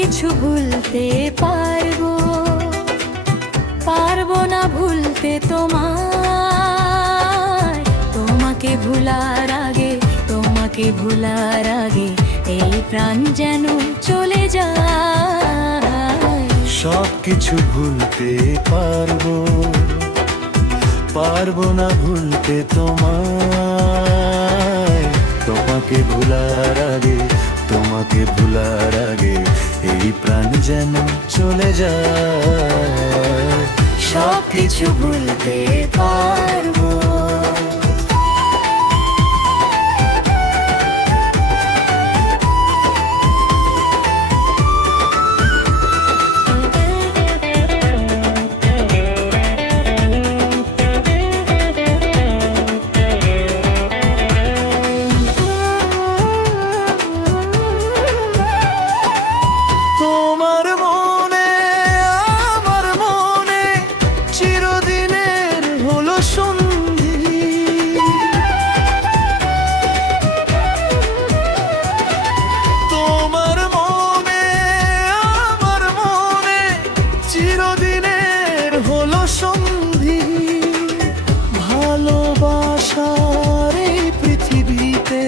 কিছু ভুলতে পারবো, পারবো না ভুলতে তোমায়। তোমাকে ভুলার আগে, তোমাকে ভুলার আগে এই প্রাণ যেন চলে যায়। সব কিছু ভুলতে পারবো, পারবো না ভুলতে তোমায়। তোমাকে ভুলার আগে, তোমাকে ভুলার আগে এই প্রাণ যেন চলে যায়। সব কিছু ভুলতে পারবো। তোমার মনে আমার মনে চিরদিনের হলো সন্ধি। তোমার মনে আমার মনে চিরদিনের হলো সন্ধি। ভালোবাসার এই পৃথিবীতে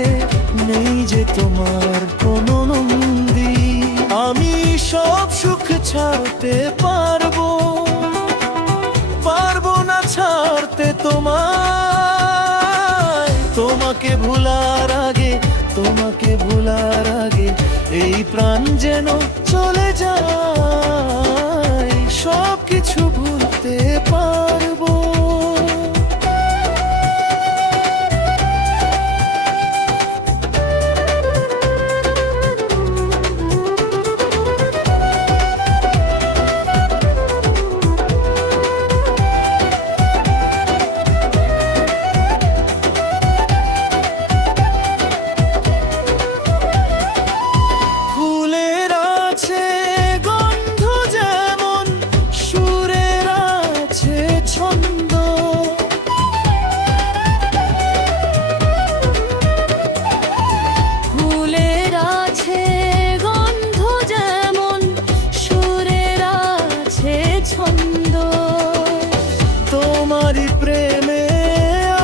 নেই যে তোমার কোনো নন্দী। আমি সব সুখ ছাড়তে পারবো, পারবো না ছাড়তে তোমায়। তোমাকে ভুলার আগে, তোমাকে ভুলার আগে এই প্রাণ যেন চলে যায়। সব কিছু ভুলতে পারবো। ফুলের আছে গন্ধ যেমন, সুরের আছে ছন্দ। ফুলের আছে গন্ধ যেমন, সুরের আছে ছন্দ। তোমারই প্রেমে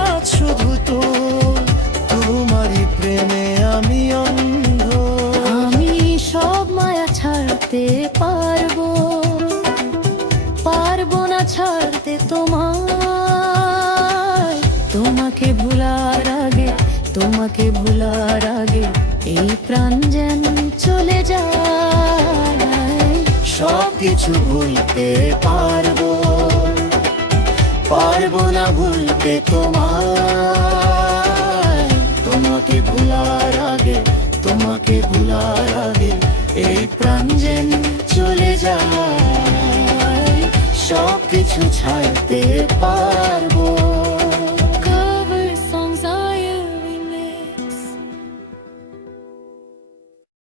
আজ শুধু তো, তোমারই প্রেমে আমি অন্ধ। আমি সব মায়া ছাড়তে পারবো, পারবো না ছাড়তে তোমায়। তোমাকে ভুলার আগে, তোমাকে ভুলার আগে এই প্রাণ যেন চলে যায়। সব কিছু ভুলতে পারবো, পারবো না ভুলতে তোমায়। তোমাকে ভুলার আগে, তোমাকে ভুলার আগে এই প্রাণ যেন চলে যায়। সব কিছু ছাড়তে পারবো।